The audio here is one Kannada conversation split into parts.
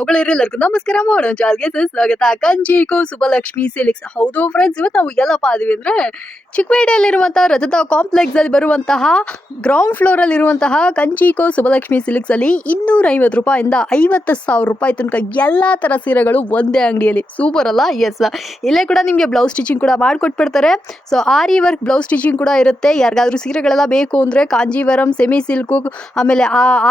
ಎಲ್ಲರಿಗೂ ನಮಸ್ಕಾರ ಮಾಡೋಣ ಚಾಲ್ಗೆ ಸ್ವಾಗತ. ಕಂಚಿಕೋ ಸುಬ್ಬಲಕ್ಷ್ಮಿ ಸಿಲ್ಕ್ಸ್. ಹೌದು ಫ್ರೆಂಡ್ಸ್, ಇವತ್ತು ನಾವು ಎಲ್ಲಪ್ಪ ಅದೀವಿ ಅಂದ್ರೆ ಚಿಕ್ಕಪೇಟೆಯಲ್ಲಿರುವಂತಹ ರಜತ ಕಾಂಪ್ಲೆಕ್ಸ್ ಅಲ್ಲಿ ಬರುವಂತಹ ಗ್ರೌಂಡ್ ಫ್ಲೋರ್ ಅಲ್ಲಿ ಇರುವಂತಹ ಕಂಚಿಕೋ ಸುಬ್ಬಲಕ್ಷ್ಮಿ ಸಿಲ್ಕ್ಸ್ ಅಲ್ಲಿ 250 ರೂಪಾಯಿಂದ 50,000 ರೂಪಾಯಿ ತನಕ ಎಲ್ಲಾ ತರ ಸೀರೆಗಳು ಒಂದೇ ಅಂಗಡಿಯಲ್ಲಿ. ಸೂಪರ್ ಅಲ್ಲ? ಎಸ್, ಇಲ್ಲೇ ಕೂಡ ನಿಮಗೆ ಬ್ಲೌಸ್ ಸ್ಟಿಚಿಂಗ್ ಕೂಡ ಮಾಡ್ಕೊಟ್ಬಿಡ್ತಾರೆ. ಸೊ ಆರಿ ವರ್ಕ್ ಬ್ಲೌಸ್ ಸ್ಟಿಚಿಂಗ್ ಕೂಡ ಇರುತ್ತೆ. ಯಾರಿಗಾದ್ರೂ ಸೀರೆಗಳೆಲ್ಲ ಬೇಕು ಅಂದ್ರೆ ಕಾಂಜೀವರಂ, ಸೆಮಿ ಸಿಲ್ಕು, ಆಮೇಲೆ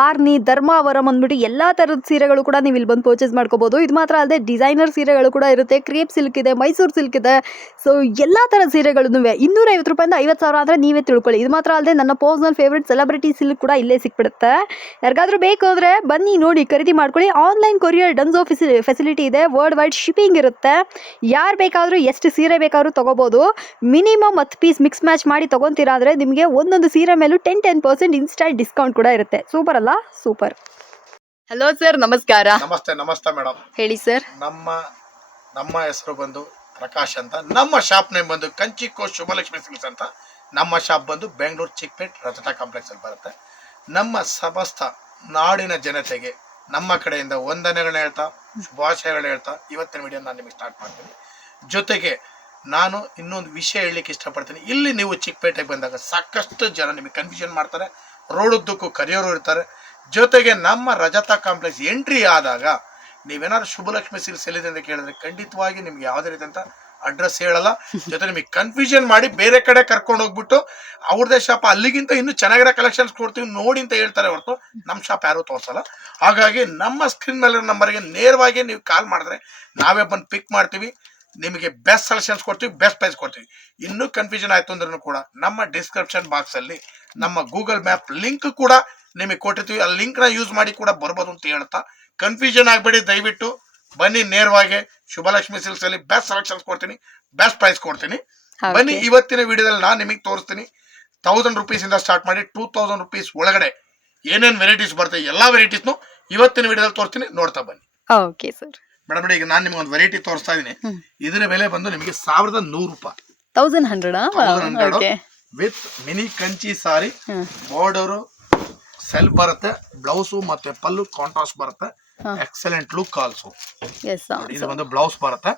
ಆರ್ನಿ, ಧರ್ಮಾವರಂ ಅಂದ್ಬಿಟ್ಟು ಎಲ್ಲಾ ತರದ ಸೀರೆಗಳು ಕೂಡ ನೀವು ಇಲ್ಲಿ ಬಂದು ಪರ್ಚೇಸ್ ಮಾಡ್ಕೋಬಹುದು. ಇದು ಮಾತ್ರ ಅಲ್ಲದೆ ಡಿಸೈನರ್ ಸೀರೆಗಳು ಕೂಡ ಇರುತ್ತೆ. ಕ್ರೇಪ್ ಸಿಲ್ಕ್ ಇದೆ, ಮೈಸೂರು ಸಿಲ್ಕ್ ಇದೆ. ಸೊ ಎಲ್ಲಾ ತರ ಸೀರೆಗಳು 250 ರೂಪಾಯಿಂದ 50,000 ಅಂದ್ರೆ ನೀವೇ ತಿಳ್ಕೊಳ್ಳಿ. ಇದು ಮಾತ್ರ ಅಲ್ಲದೆ ನನ್ನ ಪರ್ಸನಲ್ ಫೇವ್ರೆಟ್ ಸೆಲೆಬ್ರಿಟಿ ಸಿಲ್ಕ್ ಕೂಡ ಇಲ್ಲೇ ಸಿಕ್ಬಿಡುತ್ತೆ. ಯಾರಿಗಾದ್ರೂ ಬೇಕು ಅಂದ್ರೆ ಬನ್ನಿ, ನೋಡಿ, ಖರೀದಿ ಮಾಡ್ಕೊಳ್ಳಿ. ಆನ್ಲೈನ್ ಕೊರಿಯರ್ ಡನ್ಸೋ ಫೆಸಿಲಿಟಿ ಇದೆ. ವರ್ಲ್ಡ್ ವೈಡ್ ಶಿಪ್ಪಿಂಗ್ ಇರುತ್ತೆ. ಯಾರು ಬೇಕಾದ್ರೂ ಎಷ್ಟು ಸೀರೆ ಬೇಕಾದ್ರೂ ತಗೋಬಹುದು. ಮಿನಿಮಮ್ 10 ಪೀಸ್ ಮಿಕ್ಸ್ ಮ್ಯಾಚ್ ಮಾಡಿ ತಗೊಂತೀರಾ ಅಂದ್ರೆ ನಿಮಗೆ ಒಂದೊಂದು ಸೀರೆ ಮೇಲೂ 10% ಇನ್ಸ್ಟಂಟ್ ಡಿಸ್ಕೌಂಟ್ ಕೂಡ ಇರುತ್ತೆ. ಸೂಪರ್ ಅಲ್ಲ? ಸೂಪರ್. ಹಲೋ ಸರ್, ನಮಸ್ಕಾರ. ನಮಸ್ತೆ ಮೇಡಮ್. ಹೇಳಿ ಸರ್. ನಮ್ಮ ಹೆಸರು ಬಂದು ಪ್ರಕಾಶ್ ಅಂತ. ನಮ್ಮ ಶಾಪ್ ನೇಮ್ ಬಂದು ಕಂಚಿಕೋ ಶುಭಲಕ್ಷ್ಮಿ ಸಿಲ್ಕ್ಸ್ ಅಂತ. ನಮ್ಮ ಶಾಪ್ ಬಂದು ಬೆಂಗಳೂರು ಚಿಕ್ಕಪೇಟ್ ರಜತಾ ಕಾಂಪ್ಲೆಕ್ಸ್ ಅಲ್ಲಿ ಬರುತ್ತೆ. ನಮ್ಮ ಸಮಸ್ತ ನಾಡಿನ ಜನತೆಗೆ ನಮ್ಮ ಕಡೆಯಿಂದ ವಂದನೆಗಳನ್ನ ಹೇಳ್ತಾ, ಶುಭಾಶಯಗಳನ್ನ ಹೇಳ್ತಾ ಇವತ್ತಿನ ವಿಡಿಯೋ ನಾನು ನಿಮಗೆ ಸ್ಟಾರ್ಟ್ ಮಾಡ್ತೀನಿ. ಜೊತೆಗೆ ನಾನು ಇನ್ನೊಂದು ವಿಷಯ ಹೇಳಲಿಕ್ಕೆ ಇಷ್ಟಪಡ್ತೀನಿ. ಇಲ್ಲಿ ನೀವು ಚಿಕ್ಕಪೇಟೆಗೆ ಬಂದಾಗ ಸಾಕಷ್ಟು ಜನ ನಿಮಗೆ ಕನ್ಫ್ಯೂಷನ್ ಮಾಡ್ತಾರೆ, ರೋಡುದ್ದಕ್ಕೂ ಕರೆಯೋರು ಇರ್ತಾರೆ. ಜೊತೆಗೆ ನಮ್ಮ ರಜತಾ ಕಾಂಪ್ಲೆಕ್ಸ್ ಎಂಟ್ರಿ ಆದಾಗ ನೀವೇನಾದ್ರು ಶುಭಲಕ್ಷ್ಮಿ ಸಿಲ್ಕ್ಸ್ ಎಲ್ಲಿದೆ ಅಂತ ಕೇಳಿದ್ರೆ ಖಂಡಿತವಾಗಿ ನಿಮ್ಗೆ ಯಾವುದೇ ರೀತಿಯಂತ ಅಡ್ರೆಸ್ ಹೇಳಲ್ಲ. ಜೊತೆ ನಿಮಗೆ ಕನ್ಫ್ಯೂಷನ್ ಮಾಡಿ ಬೇರೆ ಕಡೆ ಕರ್ಕೊಂಡು ಹೋಗ್ಬಿಟ್ಟು ಅವ್ರದೇ ಶಾಪ್ ಅಲ್ಲಿಗಿಂತ ಇನ್ನೂ ಚೆನ್ನಾಗಿರೋ ಕಲೆಕ್ಷನ್ಸ್ ಕೊಡ್ತೀವಿ ನೋಡಿ ಅಂತ ಹೇಳ್ತಾರೆ ಹೊರತು ನಮ್ಮ ಶಾಪ್ ಯಾರೂ ತೋರಿಸಲ್ಲ. ಹಾಗಾಗಿ ನಮ್ಮ ಸ್ಕ್ರೀನ್ ಮೇಲೆ ನಂಬರ್ಗೆ ನೇರವಾಗಿ ನೀವು ಕಾಲ್ ಮಾಡಿದ್ರೆ ನಾವೇ ಬಂದು ಪಿಕ್ ಮಾಡ್ತೀವಿ. ನಿಮಗೆ ಬೆಸ್ಟ್ ಸೆಲೆಕ್ಷನ್ಸ್ ಕೊಡ್ತೀವಿ, ಬೆಸ್ಟ್ ಪ್ರೈಸ್ ಕೊಡ್ತೀವಿ. ಇನ್ನೂ ಕನ್ಫ್ಯೂಷನ್ ಆಯ್ತು ಅಂದ್ರೂ ಕೂಡ ನಮ್ಮ ಡಿಸ್ಕ್ರಿಪ್ಷನ್ ಬಾಕ್ಸ್ ಅಲ್ಲಿ ನಮ್ಮ ಗೂಗಲ್ ಮ್ಯಾಪ್ ಲಿಂಕ್ ಕೂಡ ನಿಮಗೆ ಕೊಟ್ಟಿರ್ತೀವಿ. ಆ ಲಿಂಕ್ ನ ಯೂಸ್ ಮಾಡಿ ಕೂಡ ಬರ್ಬೋದು ಅಂತ ಹೇಳ್ತಾ ಕನ್ಫ್ಯೂಷನ್ ಆಗಬೇಡಿ. ದಯವಿಟ್ಟು ಬನ್ನಿ, ನೇರವಾಗಿ ಶುಭಲಕ್ಷ್ಮಿ ಸಿಲ್ಕ್ಸ್ ಅಲ್ಲಿ ಬೆಸ್ಟ್ ಸೆಲೆಕ್ಷನ್ಸ್ ಕೊಡ್ತೀನಿ, ಬೆಸ್ಟ್ ಪ್ರೈಸ್ ಕೊಡ್ತೀನಿ. ಬನ್ನಿ, ಇವತ್ತಿನ ವಿಡಿಯೋದಲ್ಲಿ ನಾನು ನಿಮಗೆ ತೋರಿಸ್ತೀನಿ 1000 ರೂಪೀಸ್ ಇಂದ ಸ್ಟಾರ್ಟ್ ಮಾಡಿ 2000 ರೂಪೀಸ್ ಒಳಗಡೆ ಏನೇನು ವೆರೈಟೀಸ್ ಬರ್ತವೆ ಎಲ್ಲ ವೆರೈಟೀಸ್ನು ಇವತ್ತಿನ ವಿಡಿಯೋದಲ್ಲಿ ತೋರಿಸ್ತೀನಿ. ನೋಡ್ತಾ ಬನ್ನಿ. Okay sir. ಮೇಡಮ್, ಈಗ ನಾನು ನಿಮ್ಗೆ ಒಂದು ವೆರೈಟಿ ತೋರಿಸ್ತಾ ಇದ್ದೀನಿ. ಇದರ ಬೆಲೆ ಬಂದು ನಿಮಗೆ 1100 ರೂಪಾಯಿ. 1100 with mini Kanchi sorry, border self ಬರುತ್ತೆ, ಬ್ಲೌಸು ಮತ್ತೆ ಪಲ್ಲು ಕಾಂಟ್ರಾಸ್ಟ್ ಬರುತ್ತೆ. Excellent look also. ಇದು ಒಂದು ಬ್ಲೌಸ್ ಬರುತ್ತೆ,